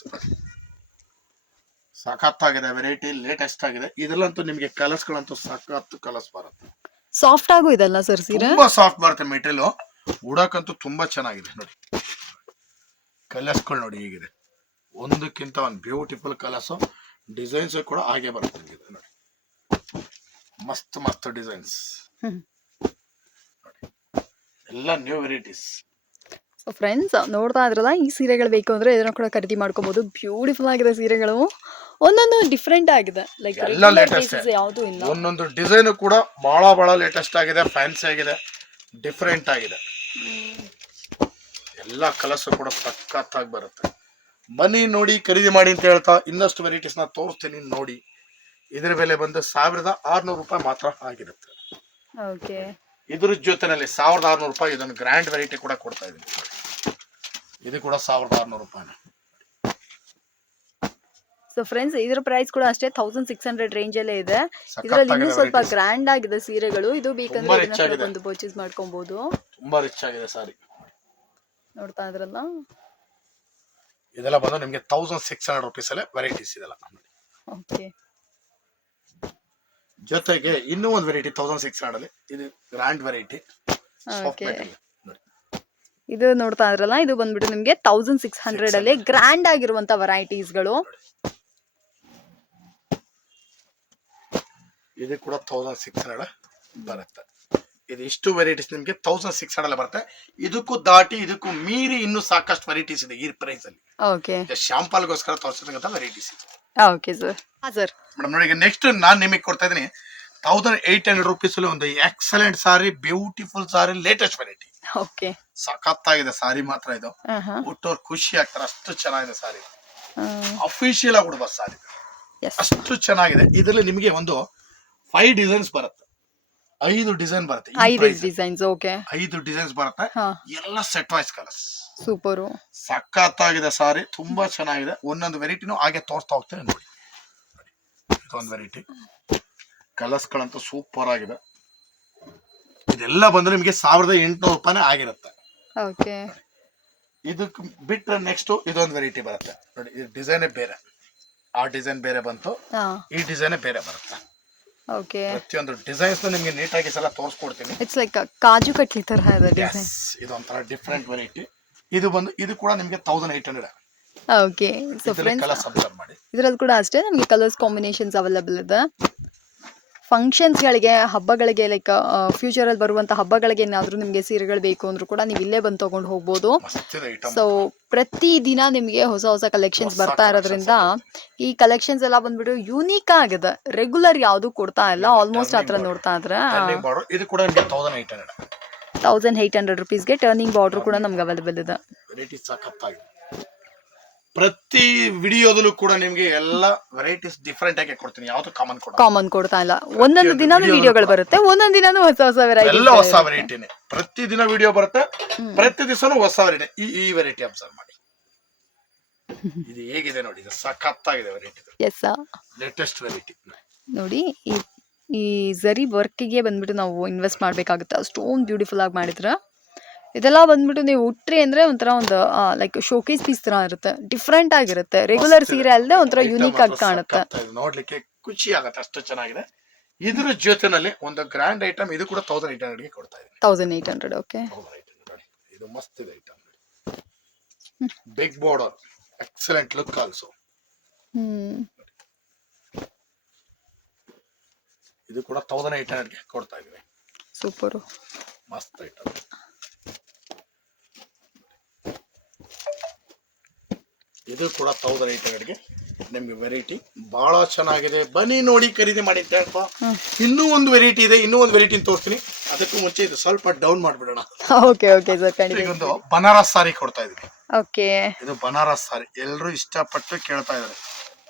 ಸಾಕಾಗಿದೆ. ವೆರೈಟಿ ಲೇಟೆಸ್ಟ್ ಆಗಿದೆ. ಇದರಲ್ಲಂತೂ ನಿಮಗೆ ಕಲರ್ಸ್ ಗಳಂತೂ ಸಾಕತ್ತು ಕಲರ್ಸ್ ಬರುತ್ತೆ. ಸಾಫ್ಟ್ ಆಗು ಇದಲ್ಲ ಸರ್ ಸೀರೆ, ತುಂಬಾ ಸಾಫ್ಟ್ ಬರುತ್ತೆ ಮೆಟೀರಿಯಲ್. ಉಡಕಂತೂ ತುಂಬಾ ಚೆನ್ನಾಗಿದೆ. ನೋಡಿ ಕಲರ್ಸ್ ಗಳು ನೋಡಿ ಹೀಗಿದೆ, ಒಂದಕ್ಕಿಂತ ಒಂದು ಬ್ಯೂಟಿಫುಲ್ ಕಲರ್ಸ್. ಡಿಸೈನ್ಸ್ ಕೂಡ ಹಾಗೆ ಬರುತ್ತೆ ನೋಡಿ, ಮಸ್ತ್ ಡಿಸೈನ್ಸ್, ಎಲ್ಲ ನ್ಯೂ ವೆರೈಟೀಸ್. ಸೊ ಫ್ರೆಂಡ್ಸ್ ನೋಡ್ತಾ ಇದ್ರಲ್ಲ, ಈ ಸೀರೆಗಳು ಬೇಕು ಅಂದ್ರೆ ಇದನ್ನ ಕೂಡ ಖರೀದಿ ಮಾಡ್ಕೋಬಹುದು. ಬ್ಯೂಟಿಫುಲ್ ಆಗಿದೆ ಸೀರೆಗಳು, ಒಂದೊಂದು ಡಿಫ್ರೆಂಟ್ ಆಗಿದೆ. ಲೈಕ್ ಎಲ್ಲ ಲೇಟೆಸ್ಟ್, ಯಾವುದು ಇಲ್ಲ, ಒಂದೊಂದು ಡಿಸೈನ್ ಕೂಡ ಬಹಳ ಲೇಟೆಸ್ಟ್ ಆಗಿದೆ, ಫ್ಯಾನ್ಸಿ ಆಗಿದೆ, ಡಿಫ್ರೆಂಟ್ ಆಗಿದೆ. ಎಲ್ಲ ಕಲರ್ಸ್ ಕೂಡ ಸಖತ್ತಾಗಿ ಬರುತ್ತೆ. ಬನ್ನಿ ನೋಡಿ, ಖರೀದಿ ಮಾಡಿ ಅಂತ ಹೇಳ್ತಾ ಇನ್ನಷ್ಟು ವೆರೈಟೀಸ್ ನ ತೋರಿಸ್ತೀನಿ ನೋಡಿ. ಇದರ ಬೆಲೆ ಬಂದು 1,600 ರೂಪಾಯಿ ಮಾತ್ರ ಆಗಿರುತ್ತೆ. ಓಕೆ, ಇದ್ರ ಜೊತೆನಲ್ಲಿ 1,600 ರೂಪಾಯಿ ಇದೊಂದು ಗ್ರ್ಯಾಂಡ್ ವೆರೈಟಿ ಕೂಡ ಕೊಡ್ತಾ ಇದೀನಿ. ಇದು ಕೂಡ 1,600 ರೂಪಾಯಿ. ಸೊ ಫ್ರೆಂಡ್ಸ್ ಇದ್ರ ಪ್ರೈಸ್ ಕೂಡ ಅಷ್ಟೇ 1,600 ರೇಂಜ್ ಅಲ್ಲೇ ಇದೆ. ಇದರಲ್ಲಿ ಇನ್ನೂ ಸ್ವಲ್ಪ ಗ್ರ್ಯಾಂಡ್ ಆಗಿದೆ ಸೀರೆಗಳು. ಇದು ಬೇಕಂದ್ರೆ ಒಂದು ಪರ್ಚೇಸ್ ಮಾಡ್ಕೊಬಹುದು. ತುಂಬಾ ರಿಚ್ ಆಗಿದೆ ಸಾರಿ. ನೋಡ್ತಾ ಇದ್ರಲ್ಲ, ಇದೆಲ್ಲ ಬಂದು ನಿಮಗೆ 1,600 ರುಪೀಸ್ ಅಲ್ಲೇ ವೆರೈಟೀಸ್ ಇದೆಲ್ಲ. ಓಕೆ, ಜೊತೆಗೆ ಇನ್ನೂ ಒಂದು ವೆರೈಟಿ 1,600 ಅಲ್ಲಿ, ಇದು ಗ್ರ್ಯಾಂಡ್ ವೆರೈಟಿ. ಇದು ನೋಡ್ತಾ ಇದ್ರಲ್ಲ, ಇದು ಬಂದ್ಬಿಟ್ಟು ನಿಮ್ಗೆ 1,600 ಅಲ್ಲಿ ಗ್ರ್ಯಾಂಡ್ ಆಗಿರುವಂತ ವೆರೈಟೀಸ್ ಗಳು. ಇದು ಕೂಡ 1,600 ಬರುತ್ತೆ. ಇದು ಇಷ್ಟು ವೆರೈಟೀಸ್ ನಿಮ್ಗೆ 1,600 ಅಲ್ಲಿ ಬರುತ್ತೆ. ಇದಕ್ಕೂ ದಾಟಿ ಇದಕ್ಕೂ ಮೀರಿ ಇನ್ನೂ ಸಾಕಷ್ಟು ವೆರೈಟೀಸ್ ಇದೆ ಈ ಪ್ರೈಸ್ ಅಲ್ಲಿ. ಓಕೆ, ಶಾಂಪಲ್ಗೋಸ್ಕರ ತೋರಿಸಿದಂತ ವೆರೈಟೀಸ್ ಇದೆ. Okay sir. ಸರ್ ಮೇಡಮ್ ನೋಡಿ, ಈಗ ನೆಕ್ಸ್ಟ್ ನಾನು ನಿಮಗೆ ಕೊಡ್ತಾ ಇದ್ದೀನಿ 1,800 ರುಪೀಸ್ ಅಲ್ಲಿ ಒಂದು ಎಕ್ಸಲೆಂಟ್ ಸಾರಿ, ಬ್ಯೂಟಿಫುಲ್ ಸಾರಿ, ಲೇಟೆಸ್ಟ್ ವೆರೈಟಿ. ಓಕೆ, ಸಖತ್ತಾಗಿದೆ ಸಾರಿ ಮಾತ್ರ. ಇದು ಹುಟ್ಟೋರು ಖುಷಿ ಆಗ್ತಾರೆ, ಅಷ್ಟು ಚೆನ್ನಾಗಿದೆ ಸಾರಿ. ಅಫಿಷಿಯಲ್ ಆಗಿ ಉಡುವ ಸಾರಿ, ಅಷ್ಟು ಚೆನ್ನಾಗಿದೆ. ಇದರಲ್ಲಿ ನಿಮಗೆ ಒಂದು 5 ಡಿಸೈನ್ಸ್ ಬರುತ್ತೆ, 5 ಡಿಸೈನ್ ಬರುತ್ತೆ. 5 ಡಿಸೈನ್ಸ್. ಓಕೆ, 5 ಡಿಸೈನ್ಸ್ ಬರುತ್ತೆ, ಎಲ್ಲ ಸೆಟ್ ವೈಸ್ ಕಲರ್ಸ್. ಸೂಪರ್, ಸಖತ್ತಾಗಿದೆ ಸಾರಿ, ತುಂಬಾ ಚೆನ್ನಾಗಿದೆ. ಒಂದೊಂದು ವೆರೈಟಿನೂ ಹಾಗೆ ತೋರಿಸ್ತಾ ಹೋಗ್ತೇನೆ ನೋಡಿ. ಇದೊಂದು ವೆರೈಟಿ, ಕಲರ್ಸ್ ಗಳಂತೂ ಸೂಪರ್ ಆಗಿದೆ. ಇದೆಲ್ಲ ಬಂದ್ರೆ ನಿಮಗೆ 1,800 ರೂಪಾಯಿ ಆಗಿರುತ್ತೆ. ಓಕೆ, ಇದಕ್ಕೆ ಬಿಟ್ರೆ ನೆಕ್ಸ್ಟ್ ಇದೊಂದು ವೆರೈಟಿ ಬರುತ್ತೆ ನೋಡಿ. ಈ ಡಿಸೈನ್ ಬೇರೆ, ಆ ಡಿಸೈನ್ ಬೇರೆ ಬಂತು, ಈ ಡಿಸೈನ್ ಬೇರೆ ಬರುತ್ತೆ. ಓಕೆ, ಪ್ರತಿಯೊಂದು ಡಿಸೈನ್ಸ್ ನಿಮಗೆ ನೀಟಾಗಿ ಸಲ ತೋರಿಸ್ಕೊಡ್ತೀನಿ. ಇಟ್ಸ್ ಲೈಕ್ ಕಾಜು ಕಟ್ಲಿ ತರ ಇದೆ ಡಿಸೈನ್. ಇದೊಂಥರ ಡಿಫ್ರೆಂಟ್ ವೆರೈಟಿ. ಇದು ಬಂದು ಇದು ಕೂಡ ನಿಮಗೆ 1,800. Okay, so friends colours observe ಮಾಡಿ. ಇದರಲ್ಲಿ ಕೂಡ ಅಷ್ಟೇ ನಮಗೆ ಕಲರ್ಸ್ ಕಾಂಬಿನೇಷನ್ಸ್ ಅವೈಲೇಬಲ್ ಇದೆ. ಫಂಕ್ಷನ್ಸ್ ಗಳಿಗೆ, ಹಬ್ಬಗಳಿಗೆ, ಲೈಕ್ ಫ್ಯೂಚರ್ ಅಲ್ಲಿ ಬರುವಂತ ಹಬ್ಬಗಳಿಗೆ ಏನಾದ್ರು ನಿಮಗೆ ಸೀರೆಗಳು ಬೇಕು ಅಂದ್ರೂ ಕೂಡ ನೀವು ಇಲ್ಲೇ ಬಂದು ತಗೊಂಡು ಹೋಗ್ಬೋದು. ಸೊ ಪ್ರತಿ ದಿನ ನಿಮಗೆ ಹೊಸ ಕಲೆಕ್ಷನ್ಸ್ ಬರ್ತಾ ಇರೋದ್ರಿಂದ ಈ ಕಲೆಕ್ಷನ್ಸ್ ಎಲ್ಲ ಬಂದ್ಬಿಟ್ಟು ಯೂನಿಕ್ ಆಗಿದೆ. ರೆಗ್ಯುಲರ್ ಯಾವ್ದು ಕೊಡ್ತಾ ಇಲ್ಲ ಆಲ್ಮೋಸ್ಟ್. ಆತರ ನೋಡ್ತಾ ಇದ್ರೆ ಇದು ಕೂಡ 1,800 ರುಪೀಸ್ಗೆ ಟರ್ನಿಂಗ್ ಬಾರ್ಡರ್ ಕೂಡ ನಮ್ಗೆ ಅವೈಲೇಬಲ್ ಇದೆ. ಪ್ರತಿ ವಿಡಿಯೋದಲ್ಲೂ ಕೂಡ ನಿಮ್ಗೆ ಎಲ್ಲ ವೆರೈಟೀಸ್ ಡಿಫರೆಂಟ್ ಆಗಿ ಕೊಡ್ತೀನಿ, ಯಾವ್ದು ಕಾಮನ್ ಕೊಡ್ತಾ ಇಲ್ಲ. ಒಂದೊಂದು ದಿನಾನು ವಿಡಿಯೋಗಳು ಬರುತ್ತೆ, ಒಂದೊಂದು ದಿನಾನು ಹೊಸ ವೆರೈಟಿ, ಎಲ್ಲ ಹೊಸ ವೆರೈಟಿನೇ. ಪ್ರತಿ ದಿನ ವಿಡಿಯೋ ಬರುತ್ತೆ, ಪ್ರತಿ ದಿವಸನೂ ಹೊಸ ವೆರೈಟಿ. ಈ ವೆರೈಟಿ ಅಬ್ಸರ್ವ್ ಮಾಡಿ. ಇದು ಹೇಗಿದೆ ನೋಡಿ, ಇದು ಸಖತ್ತಾಗಿದೆ ವೆರೈಟಿ, ಎಸ್ ಲೇಟೆಸ್ಟ್ ವೆರೈಟಿ. ನೋಡಿ ಈ ಝರಿ ವರ್ಕಿಗೆ ಬಂದ್ಬಿಟ್ಟು ನಾವು ಇನ್ವೆಸ್ಟ್ ಮಾಡಬೇಕಾಗುತ್ತೆ, ಅಷ್ಟೊಂದು ಬ್ಯೂಟಿಫುಲ್ ಆಗಿ ಮಾಡಿದ್ರೆ. ಇದೆಲ್ಲ ಬಂದ್ಬಿಟ್ಟು ನೀವು ಉಟ್ರಿ ಅಂದರೆ ಒಂಥರ ಒಂದು ಲೈಕ್ ಶೋಕೇಸ್ ಪೀಸ್ ಥರ ಇರುತ್ತೆ, ಡಿಫ್ರೆಂಟ್ ಆಗಿರುತ್ತೆ. ರೆಗ್ಯುಲರ್ ಸೀರೆ ಅಲ್ಲದೆ ಒಂಥರ ಯುನೀಕ್ ಆಗಿ ಕಾಣುತ್ತೆ, ನೋಡ್ಲಿಕ್ಕೆ ಖುಷಿ ಆಗುತ್ತೆ, ಅಷ್ಟು ಚೆನ್ನಾಗಿದೆ. ಇದ್ರ ಜೊತೆನಲ್ಲಿ ಒಂದು ಗ್ರ್ಯಾಂಡ್ ಐಟಮ್, ಇದು ಕೂಡ 1800 ಕೊಡ್ತಾ ಇದೆ. 1800. ಓಕೆ, ಇದು ಮಸ್ತ್ ಇದೆ item, big border, excellent look also. ಇದು ಕೂಡ 1800 ಕೊಡ್ತಾ ಇದೀವಿ. ಸೂಪರ್, ಮಸ್ತ್ ಐಟಮ್. ಇದು ಕೂಡ 1800 ನಿಮ್ಗೆ ವೆರೈಟಿ ಬಹಳ ಚೆನ್ನಾಗಿದೆ. ಬನ್ನಿ ನೋಡಿ ಖರೀದಿ ಮಾಡಿ ಅಂತ ಹೇಳ್ತಾ ಇನ್ನೂ ಒಂದು ವೆರೈಟಿ ಇದೆ, ಇನ್ನೂ ಒಂದು ವೆರೈಟಿ ತೋರಿಸ್ತೀನಿ. ಅದಕ್ಕೂ ಮುಂಚೆ ಇದು ಸ್ವಲ್ಪ ಡೌನ್ ಮಾಡ್ಬಿಡೋಣ. ಓಕೆ ಓಕೆ ಸರ್, ಖಂಡಿತ. ಈಗ ಒಂದು ಬನಾರಸ್ ಸಾರಿ ಕೊಡ್ತಾ ಇದೀವಿ. ಓಕೆ, ಇದು ಬನಾರಸ್ ಸಾರಿ ಎಲ್ಲರೂ ಇಷ್ಟಪಟ್ಟು ಕೇಳ್ತಾ ಇದಾರೆ,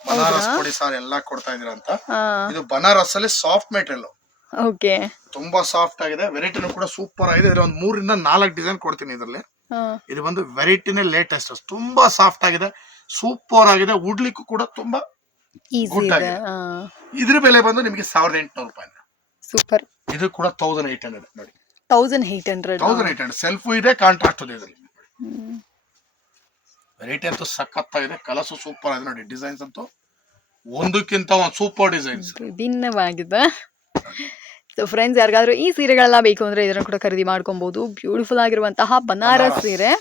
ಬನಾರಸ್ ಕೊಡಿ ಸಾರಿ ಎಲ್ಲ ಕೊಡ್ತಾ ಇದೀರ ಅಂತ. ಇದು ಬನಾರಸ್ ಅಲ್ಲಿ ಸಾಫ್ಟ್ ಮೆಟೀರಿಯಲ್, ಓಕೆ, ತುಂಬಾ ಸಾಫ್ಟ್ ಆಗಿದೆ. ವೆರೈಟಿನೂ ಕೂಡ ಸೂಪರ್ ಆಗಿದೆ. ಇದ್ರ ಒಂದು 3 ರಿಂದ 4 ಡಿಸೈನ್ ಕೊಡ್ತೀನಿ ಇದರಲ್ಲಿ. ಇದು ಬಂದು ವೆರೈಟಿನೇ ಲೇಟೆಸ್ಟ್, ತುಂಬಾ ಸಾಫ್ಟ್ ಆಗಿದೆ, ಸೂಪರ್ ಆಗಿದೆ, ಉಡ್ಲಿಕ್ಕೂ ಕೂಡ ತುಂಬಾ ಈಸಿ ಇದೆ. ಇದ್ರ ಬೆಲೆ ಬಂದು ನಿಮಗೆ 1800 ರೂಪಾಯಿ. ಸೂಪರ್. ಇದು ಕೂಡ 1800 ನೋಡಿ, 1800 ಸೆಲ್ಫ್ ಇದೆ, ಕಾಂಟ್ರಾಕ್ಟ್ ಇದೆ ಇದರಲ್ಲಿ. ವೆರೈಟಿ ಅಂತೂ ಸಖತ್ತಾಗಿದೆ, ಕಲರ್ಸು ಸೂಪರ್ ಆಗಿದೆ ನೋಡಿ, ಡಿಸೈನ್ಸ್ ಅಂತೂ ಒಂದಕ್ಕಿಂತ ಒಂದು ಸೂಪರ್ ಡಿಸೈನ್ಸ್, ವಿಭಿನ್ನವಾಗಿದೆ. ಸೊ ಫ್ರೆಂಡ್ಸ್, ಯಾರಿಗಾದ್ರೂ ಈ ಸೀರೆಗಳೆಲ್ಲ ಬೇಕು ಅಂದ್ರೆ ಇದನ್ನು ಕೂಡ ಖರೀದಿ ಮಾಡ್ಕೊಬಹುದು. ಬ್ಯೂಟಿಫುಲ್ ಆಗಿರುವಂತಹ ಬನಾರಸ್ ಸೀರೆ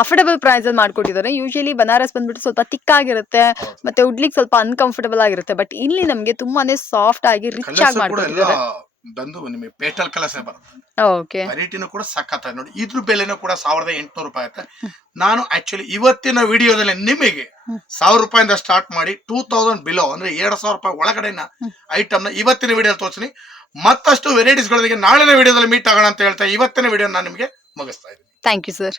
ಅಫೋರ್ಡಬಲ್ ಪ್ರೈಸ್ ಅಲ್ಲಿ ಮಾಡ್ಕೊಟ್ಟಿದ್ದಾರೆ. ಯೂಶಲಿ ಬನಾರಸ್ ಬಂದ್ಬಿಟ್ಟು ಸ್ವಲ್ಪ ತಿಕ್ ಆಗಿರುತ್ತೆ, ಮತ್ತೆ ಉಡ್ಲಿಕ್ಕೆ ಸ್ವಲ್ಪ ಅನ್ಕಂಫರ್ಟಬಲ್ ಆಗಿರುತ್ತೆ. ಬಟ್ ಇಲ್ಲಿ ನಮ್ಗೆ ತುಂಬಾನೇ ಸಾಫ್ಟ್ ಆಗಿ ರಿಚ್ ಆಗಿ ಮಾಡ್ಕೊಟ್ಟಿದ್ದಾರೆ. ಬಂದು ನಿಮಗೆ ಪೇಸ್ಟಲ್ ಕಲರ್ಸ್ ಬರುತ್ತೆ. ಓಕೆ, ವೆರೈಟಿನೂ ಕೂಡ ಸಖತ್ತಾಗಿದೆ ನೋಡಿ. ಇದ್ರ ಬೆಲೆನೂ ಕೂಡ 1800 ರೂಪಾಯಿ ಆಗುತ್ತೆ. ನಾನು ಆಕ್ಚುಲಿ ಇವತ್ತಿನ ವಿಡಿಯೋದಲ್ಲಿ ನಿಮಗೆ 1000 ರೂಪಾಯಿಂದ ಸ್ಟಾರ್ಟ್ ಮಾಡಿ 2000 ಬಿಲೋ ಅಂದ್ರೆ 2000 ರೂಪಾಯಿ ಒಳಗಡೆನ ಐಟಮ್ ನ ಇವತ್ತಿನ ವಿಡಿಯೋ ತೋರಿಸ್ತೀನಿ. ಮತ್ತಷ್ಟು ವೆರೈಟೀಸ್ ಗಳೊಂದಿಗೆ ನಾಳಿನ ವಿಡಿಯೋದಲ್ಲಿ ಮೀಟ್ ಆಗೋಣ ಅಂತ ಹೇಳ್ತಾ ಇವತ್ತಿನ ವಿಡಿಯೋ ನಾನು ನಿಮಗೆ ಮುಗಿಸ್ತಾ ಇದ್ದೀನಿ. Thank you sir.